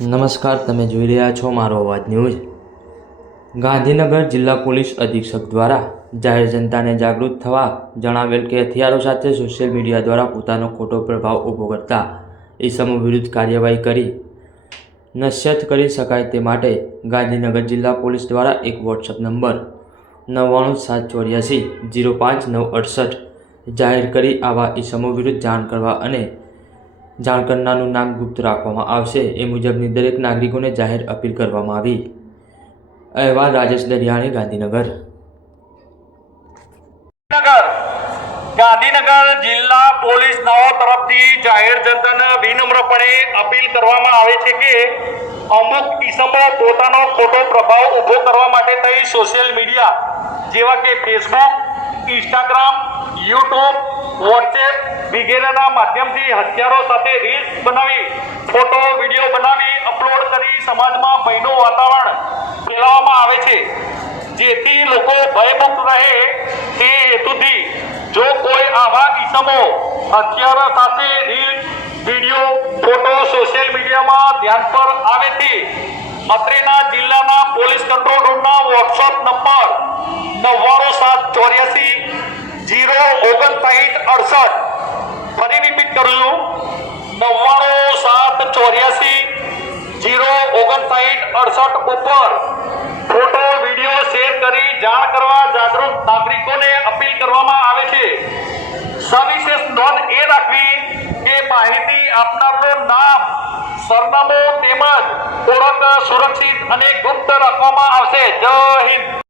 નમસ્કાર, તમે જોઈ રહ્યા છો મારો અવાજ ન્યૂઝ. ગાંધીનગર જિલ્લા પોલીસ અધિક્ષક દ્વારા જાહેર જનતાને જાગૃત થવા જણાવેલ કે હથિયારો સાથે સોશિયલ મીડિયા દ્વારા પોતાનો ખોટો પ્રભાવ ઊભો કરતા ઈસમો વિરુદ્ધ કાર્યવાહી કરી નશ્યત કરી શકાય તે માટે ગાંધીનગર જિલ્લા પોલીસ દ્વારા એક વોટ્સઅપ નંબર નવ્વાણું સાત ચોર્યાસી જીરો પાંચ નવ અડસઠ જાહેર કરી આવા ઈસમો વિરુદ્ધ જાણ કરવા અને જાણ નામ ગુપ્ત રાખવામાં આવશે એ મુજબની દરેક નાગરિકોને જાહેર અપીલ કરવામાં આવી. અહેવાલ રાજેશ દરિયાણી, ગાંધીનગર. ગાંધીનગર. જિલ્લા પોલીસ નાઓ તરફથી જાહેર જનતાને વિનમ્રપણે અપીલ કરવામાં આવે છે કે અમુક કિસ્મો પોતાનો ખોટો પ્રભાવ ઊભો કરવા માટે થઈ સોશિયલ મીડિયા, જેવા કે ફેસબુક, ઇન્સ્ટાગ્રામ, યુટ્યુબ, વોટ્સએપ વગેરેના માધ્યમથી હથિયારો સાથે રીલ્સ બનાવી, ફોટો, વીડિયો બનાવી, અપલોડ કરી સમાજમાં ભયનું વાતાવરણ ફેલાવવામાં આવે છે. જેથી લોકો ભયમુક્ત રહે તે હેતુથી જો કોઈ આવા કિસ્મો હથિયારો સાથે રીલ વીડિયો, ફોટો સોશિયલ મીડિયામાં ધ્યાન પર આવે તે અત્રેના જિલ્લાના પોલીસ કંટ્રોલ રૂમના વોટ્સઅપ નંબર નવ્વાણું સાત ચોર્યાસી જીરો ઓગણસાઠ અડસઠ ફરી રિપીટ કરું છું. નવ્વાણું સાત ચોર્યાસી જીરો ઓગણસાઠ અડસઠ ઉપર ફોટો, વીડિયો શેર કરી જાણ કરવા જાગૃત નાગરિકોને અપીલ કરવામાં આવે છે. સવિશેષ નોંધ એ રાખવી કે માહિતી આપનારનું નામ, સરનામું તેમજ ઓળખ સુરક્ષિત અને ગુપ્ત રાખવામાં આવશે. જય હિન્દ.